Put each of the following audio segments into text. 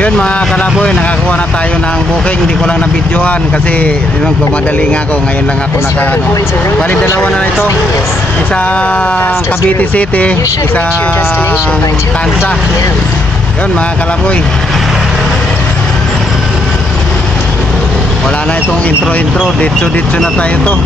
Yun mga kalaboy, nakakuha na tayo ng booking. Hindi ko lang na-videohan kasi gumadali nga ako. Ngayon lang ako bali dalawa na ito. Isang Cavite City, isang Tanza. Yun mga kalaboy. Wala na itong intro. Ditso na tayo to.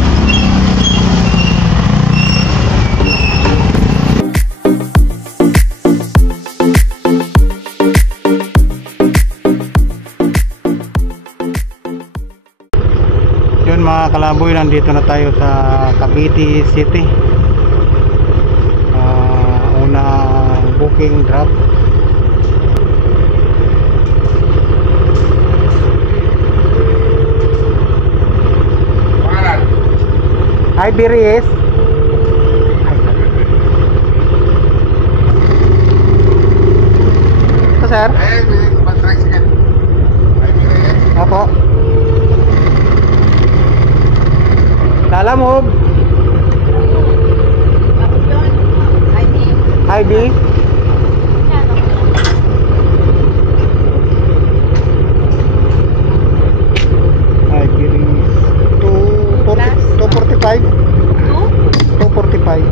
Mga kalaboy, nandito na tayo sa Cavite City. Unang booking drop. Hi Biris. Ito sir. Opo. Lalamog. ID. ID is 245. 245.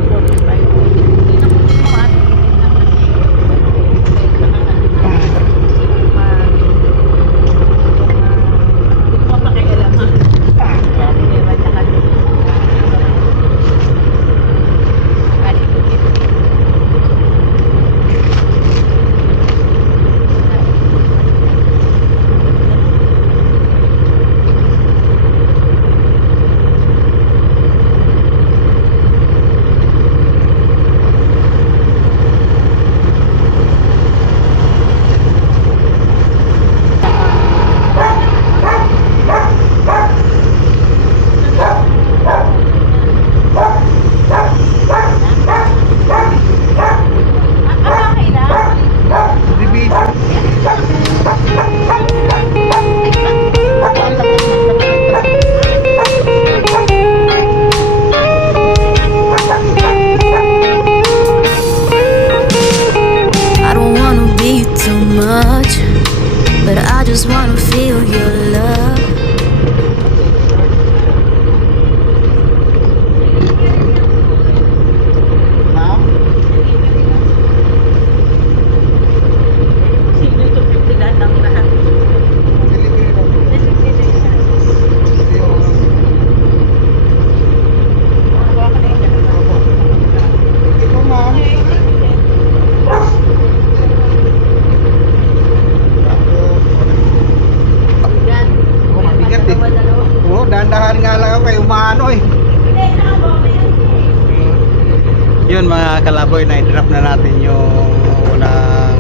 Yun mga kalaboy, na-drop na natin yung unang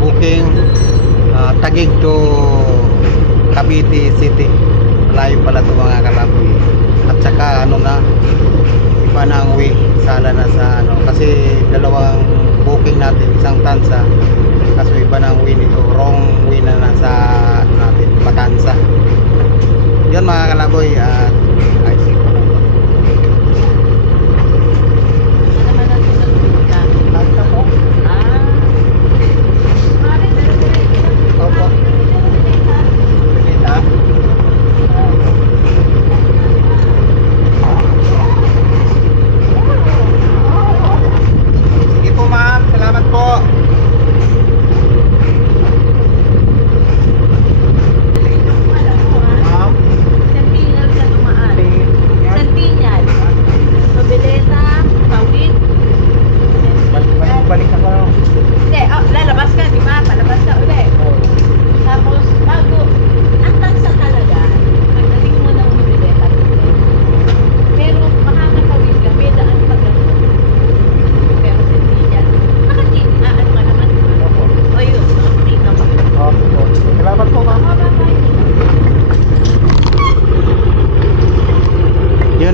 booking, Taguig to Cavite City. Malayo pala ito mga kalaboy. At saka ano na, iba na ang way. Sala na sa ano, kasi dalawang booking natin, isang Tanza, kaso iba na ang way nito, wrong way na nasa natin, Batanza. Yun mga kalaboy, at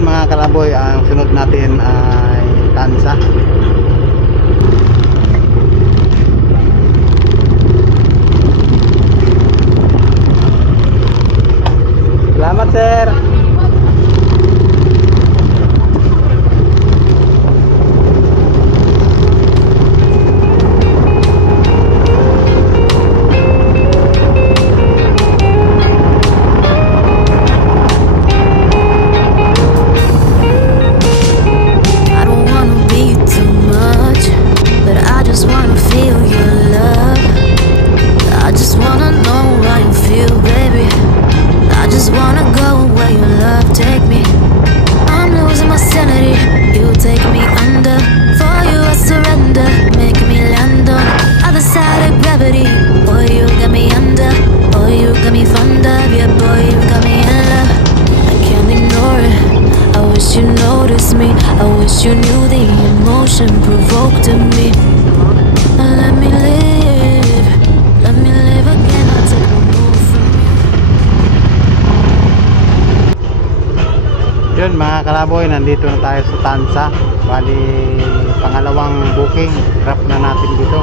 mga kalaboy, ang sunod natin ay Tanza. Salamat sir. kalaboy, nandito na tayo sa Tansa. Bali, pangalawang booking. Drop na natin dito.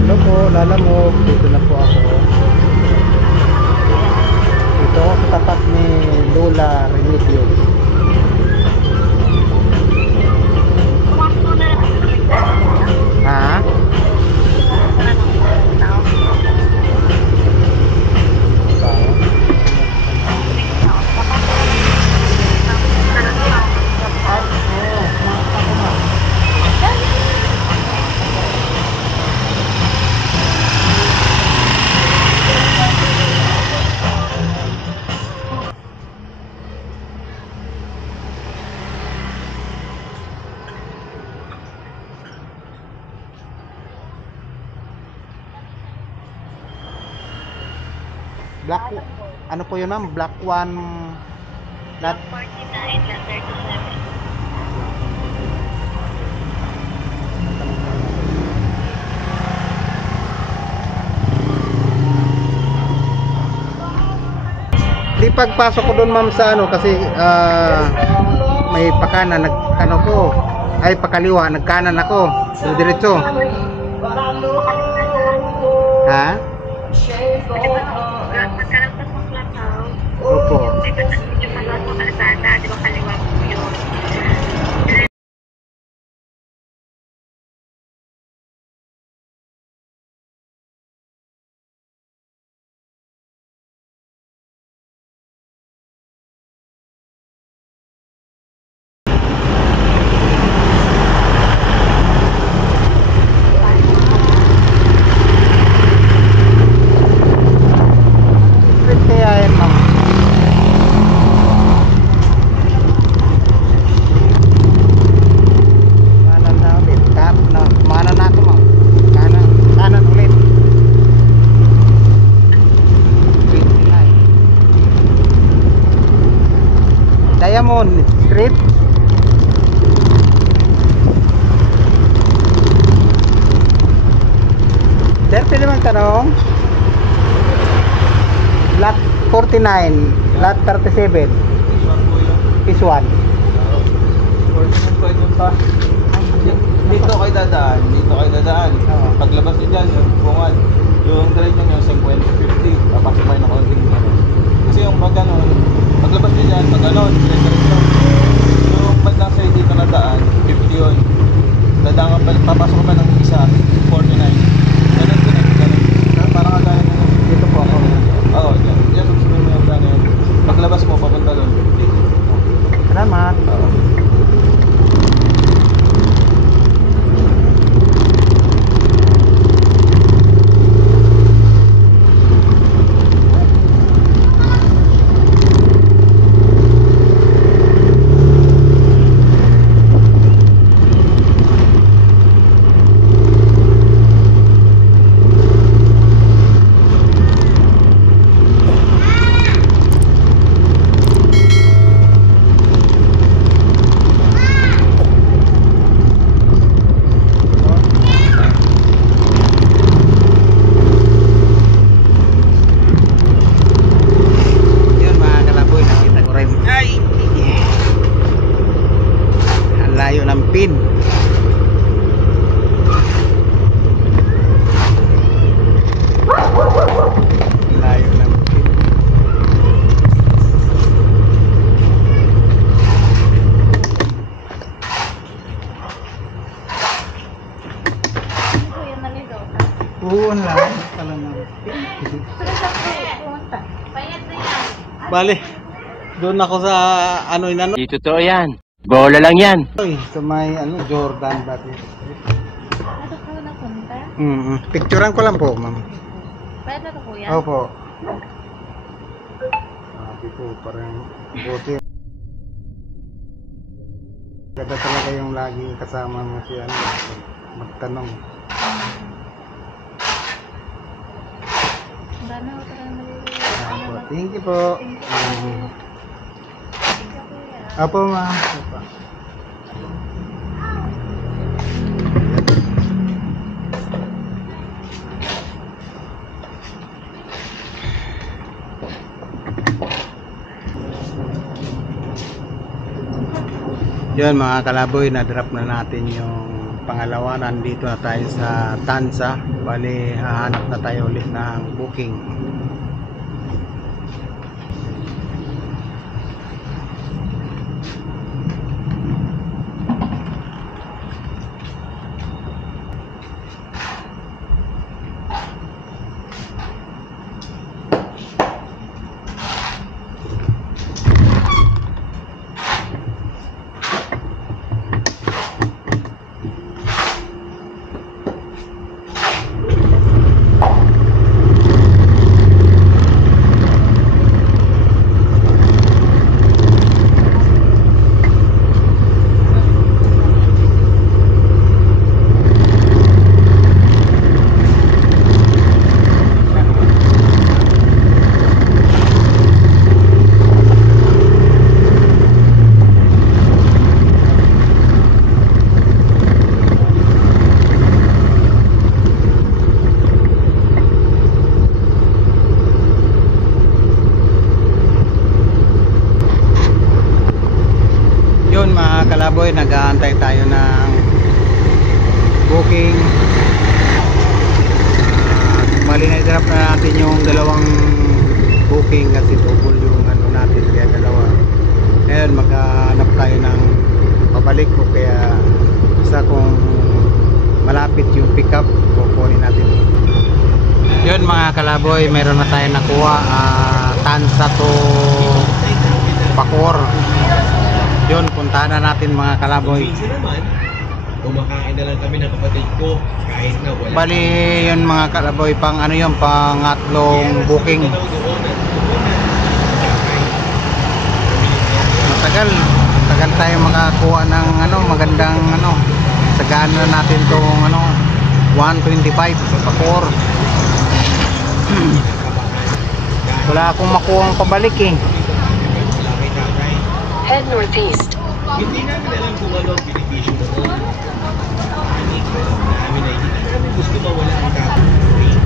Hello po, Lalamog. Dito na po ako. Dito ako sa tapat ni Lola Remedios. Ha? Black, ano po yun ma'am? Black 1 lot 49 na 37. Di pagpasok ko doon ma'am sa ano kasi may pakanan nagkano ko ay pakaliwa nagkanan ako diretso. Ha? Pagkalagpas ng Plazaw, Opo. may medyo malawak ng kalsada, di ba kaliwa po yun? Street kaya yan ma'am. Kanan na ulit. Kanan na ako ma'am. Kanan ulit. 29. Diamond Street. Sir, pwede magtanong? Lot 49, lot 37. Is 1. Dito kayo dadaan, Oo. Paglabas nyo dyan, yung bungad, yung diretso nyo, 50-50, papasok kayo ng konting ano. Kasi yung pag ano, paglabas nyo dyan, pag ano, diretso. Yung bandang sa'yo dito na daan, 50 yun. Dadaan ka pa, papasok ka pa ng isa, 49. Ganun din, ganun. Parang kagaya na yun. Dito po ako. Oo, dyan. Dyan, susunod mo yung plano yun. Paglabas mo, papunta doon, 50. Salamat. Oo. Yun mga kalaboy, nakita ko rin. Ay! Ang layo ng pin. Ang layo ng pin. Hindi po yan naligaw. Oo, ang layo pala ng pin. Pero sa pumunta. Bayad na yan. Bali, doon ako sa ano inano. Di totoo yan. Bola lang yan. Sa may ano, Jordan Battery. Ano po napunta? Picturean ko lang po, ma'am. Bayad na to po yan? Opo. Sabi ko, parang buti. Ganda talaga yung laging kasama mo si ano, magtanong. Gano'n ako talaga naliligaw. Thank you po. Apo, ma'am. Apo. Yun mga kalaboy, na-drop na natin yung pangalawa. Nandito na tayo sa Tansa. Bali, hahanap na tayo ulit ng booking. Kalaboy, nag-aantay tayo ng booking. Bali na-drop na natin yung dalawang booking kasi double yung ano natin, kaya dalawa. Ngayon maghanap tayo ng pabalik ko, kaya isa kung malapit yung pick up, kukunin natin. Yun mga kalaboy, meron na tayo nakuha, Tansa to Bacoor. Yun, puntahan na natin mga kalaboy. Minsan naman, kumakain na lang kami ng kapatid ko kahit na wala. Bali yun mga kalaboy, pang ano yun, pangatlong booking. Matagal tayo makakuha ng ano, magandang ano. Sagaan na natin tong ano, 125 sa Bacoor. Wala akong makuha pabalik eh. Head northeast. Hindi namin alam kung ano ang benepisyo mo. Hindi namin gusto mawala ang kapatid.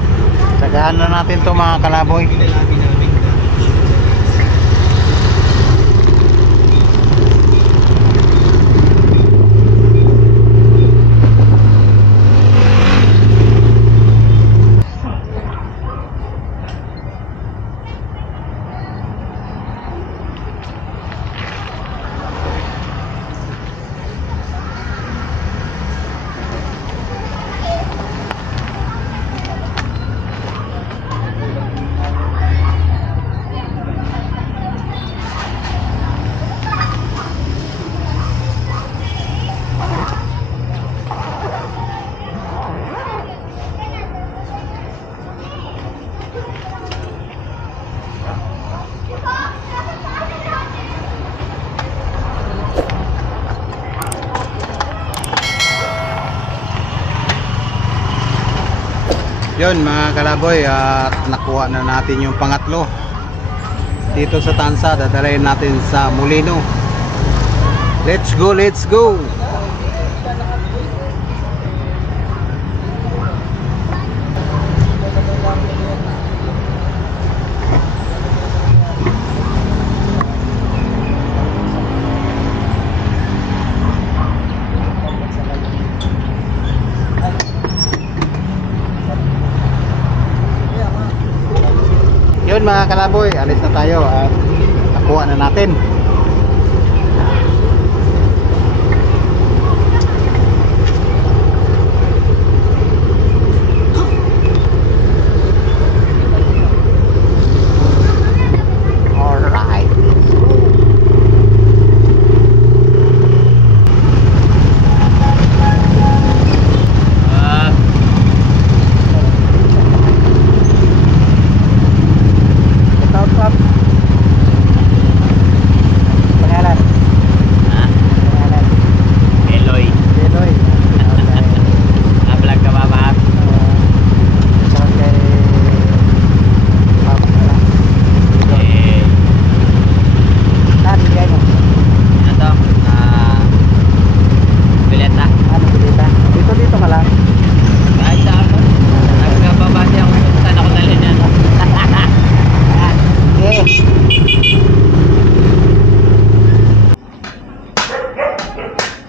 Sagaan na natin to mga kalaboy. Pinalabi namin na yun mga kalaboy, at nakuha na natin yung pangatlo dito sa Tansa. Dadalhin natin sa Molino. Let's go, let's go. Yun mga kalaboy, alis na tayo at nakuha na natin. Alright, let's go.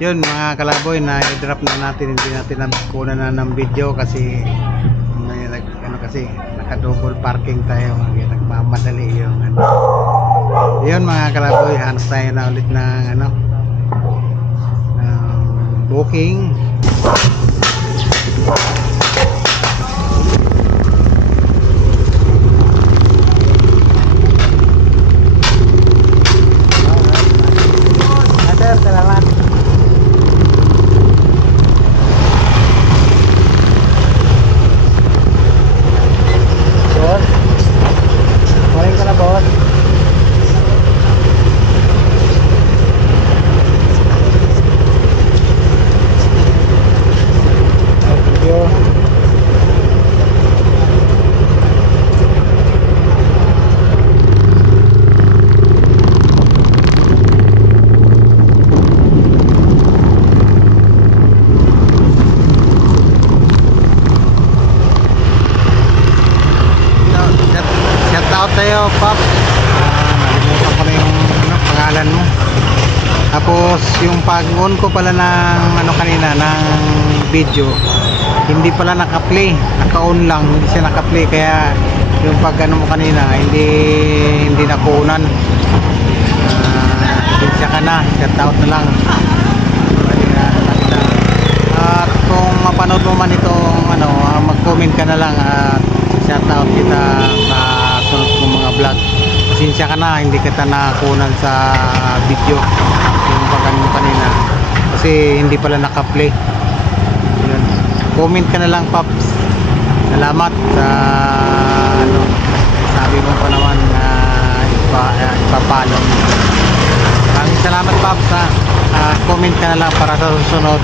Yun mga kalaboy, na i-drop na natin, hindi natin nakuha na ng video kasi may kasi naka-double parking tayo, nagmamadali yung ano. Yun mga kalaboy, hanap tayo na ulit ng ano, booking. Salamat. Boss. Morning ka na, boss. Thank you. Shout out sa'yo, Pop. Nalimutan ko na yung pangalan mo. Tapos yung pag-on ko pala ng ano kanina ng video, hindi pala naka-play, naka-on lang, hindi siya naka-play, kaya yung pag ano mo kanina hindi nakunan. Siya ka na, shout out na lang. At kung mapanood mo man itong ano, mag-comment ka na lang at shout out kita sa sunod kong mga vlog. Pasensya ka na, hindi kita nakunan sa video yung pag-ano mo kanina kasi hindi pala naka-play. Yun. Comment ka na lang, Pops. Salamat sa ano, sabi mo pa naman na ipapalo. Maraming salamat, Pops, ha. Comment ka na lang para sa susunod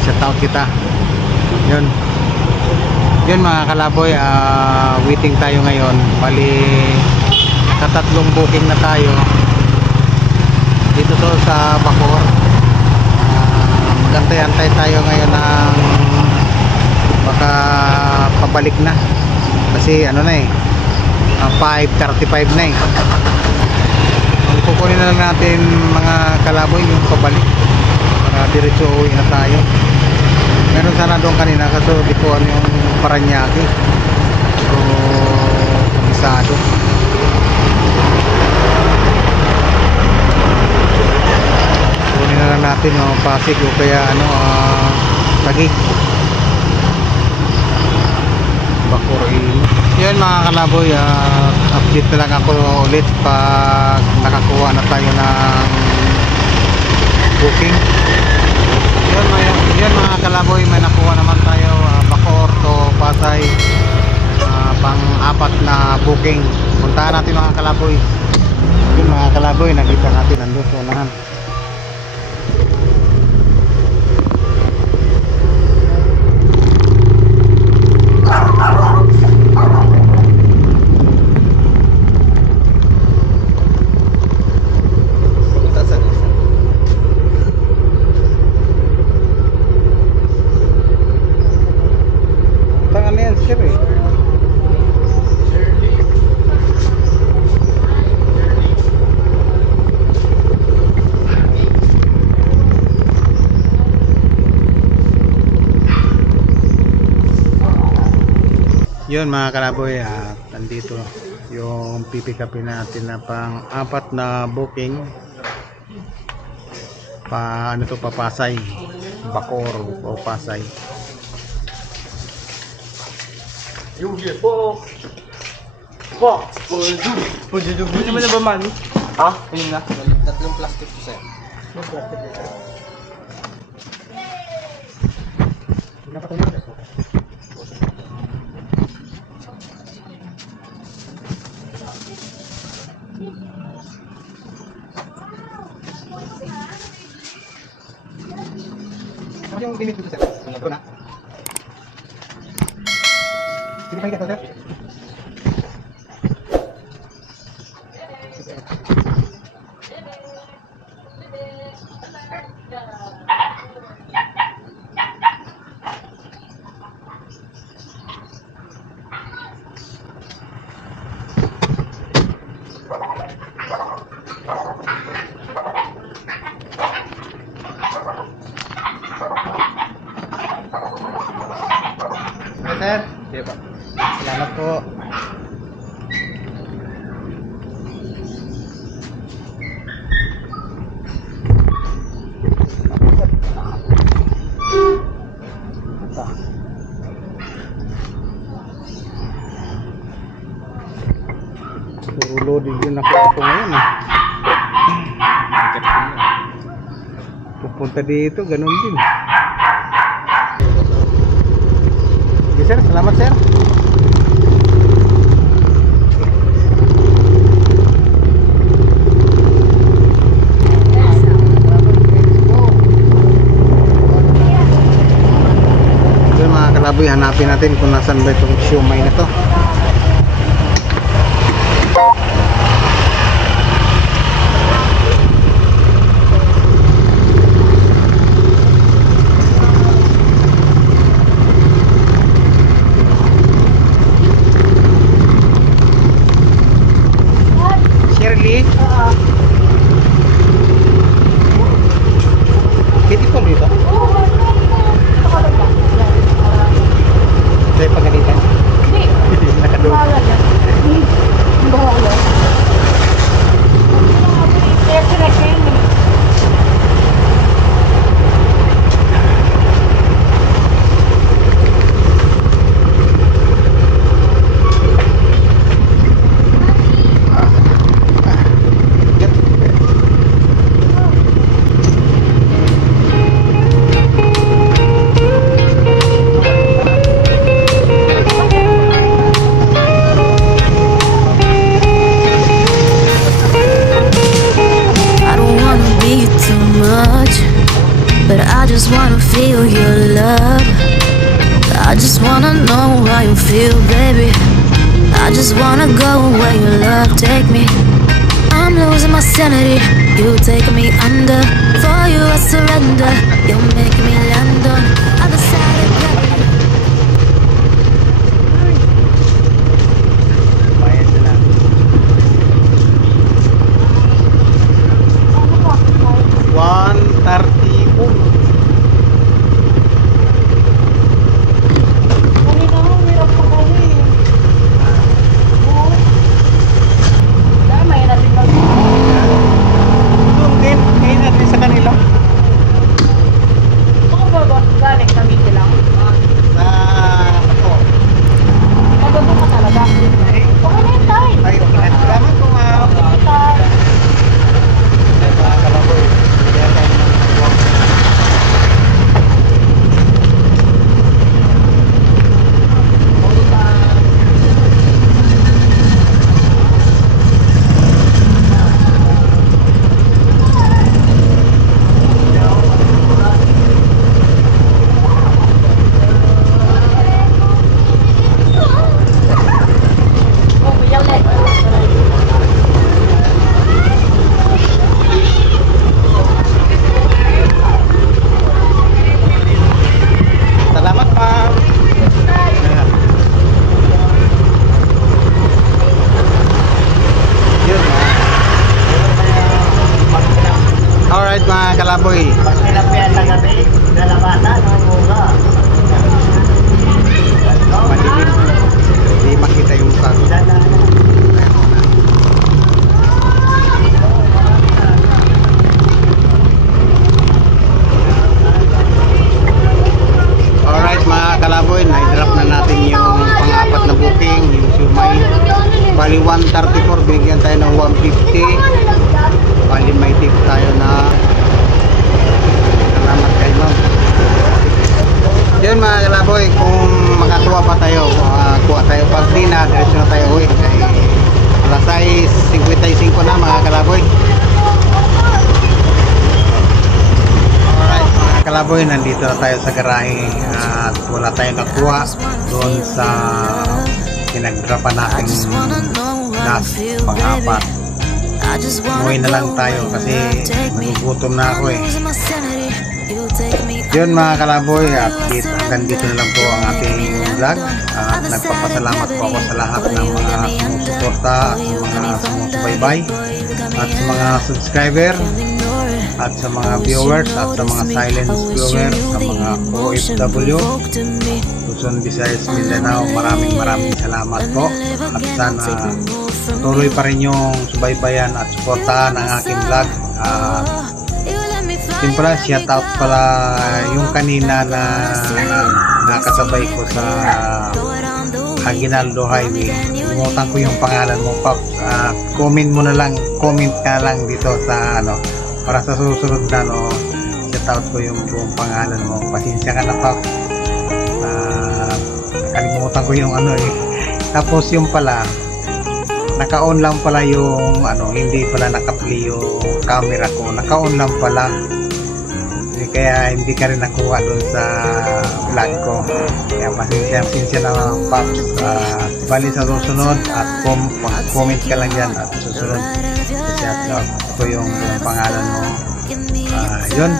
shout out kita. Yun mga kalaboy, waiting tayo ngayon. Bali katatlong booking na tayo dito to sa Bacoor. Magantay-antay tayo ngayon ng baka pabalik na kasi ano na eh, 5:35 na eh. Ang kukunin na lang natin mga kalaboy yung pabalik para diretso uwi na tayo. Meron sana doon kanina kaso di ko ano yung Paranaque, so kabisado. Kunin na lang natin yung Pasig o kaya ano, Taguig, Bacoor. Yun mga kalaboy, update na lang ako ulit pag nakakuha na tayo ng booking. Yun mga kalaboy, may nakuha naman tayo, Bacoor to Pasay, pang-apat na booking. Puntahan natin mga kalaboy. Yun mga kalaboy, nakita natin nandun sa unahan. Yun mga kalaboy, nandito yung pipikapin natin na pang-apat na booking ano to, Pasay, Bacoor o Pasay. Yung po. Po. Pwede naman na ba man? Ha? Ayun na. Tatlong plastic to sa'yo. Yung limit dito, sir. Ito na. Sige, pahiga to, sir. sir. Sige po. Salamat po. Puro loading din ako ito ngayon eh. Pupunta dito, ganun din. Sige sir, salamat sir. So mga kalaboy, hanapin natin kung nasan ba itong siomay na to. Shirley? Pwede po dito? Ito yung pagalitan? Hindi. Nakadoon. I don't wanna be too much, but I just wanna feel your love. I just wanna know how you feel, baby. I just wanna go where your love take me. I'm losing my sanity, you take me under. For you I surrender, you make me land on other side of gravity. Bayad na lang. kalaboy. Pag sinapian na gabi, lalabatan ang mukha. Madilim. Hindi makita yung mukha ko. Alright mga kalaboy, na-drop na natin yung pang-apat na booking, yung siumay. Bali 134, bigyan tayo ng 150. Bali may tip tayo na salamat kay ma'am. Yun mga kalaboy, kung makakuha pa tayo, kuha tayo. Pag di na, diretso na tayo uwi. Alas 6:55 na mga kalaboy. Alright mga kalaboy, nandito na tayo sa garahe at wala tayong nakuha doon sa pinag-dropan natin last pang-apat. Umuwi na lang tayo kasi nagugutom na ako eh. Yun mga kalaboy, at hanggang dito na lang po ang ating vlog. At nagpapasalamat po ako sa lahat ng mga sumusuporta at sa mga sumusubaybay at sa mga subscriber. at sa mga viewers at sa mga silent viewers, sa mga OFW, Luzon, Visayas, Mindanao, maraming salamat po, at sana tuloy pa rin yung subaybayan at suportahan ang aking vlog. Siyempre, shout out pala yung kanina na nakasabay ko sa Aguinaldo Highway. Limutan ko yung pangalan mo, Paps. Comment mo na lang, comment ka lang dito sa para sa susunod na shout out ko yung buong pangalan mo. Pasensya ka na, Paps. Kalimutan ko yung Tapos yung pala, naka-on lang pala yung hindi pala naka-play yung camera ko. Naka-on lang pala. Kaya hindi ka rin nakuha dun sa vlog ko. Kaya pasensya na, Paps. Bali sa susunod at comment ka lang dyan at susunod shout out ko yung pangalan mo. Yun.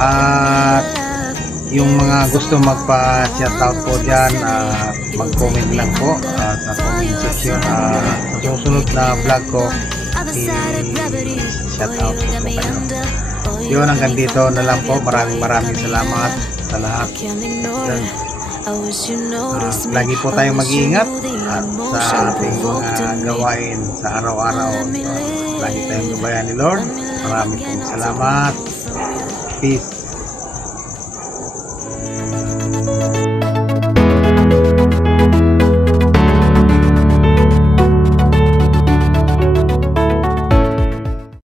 At yung mga gusto magpa-shout out po dyan, mag-comment lang po sa comment section. Sa susunod na vlog ko, i-shout out po kayo. Yun, hanggang dito na lang po. Maraming salamat sa lahat. Lagi po tayong mag-iingat at sa ating mga gawain sa araw-araw. Lagi tayong gabayan ni Lord. Maraming salamat. Peace.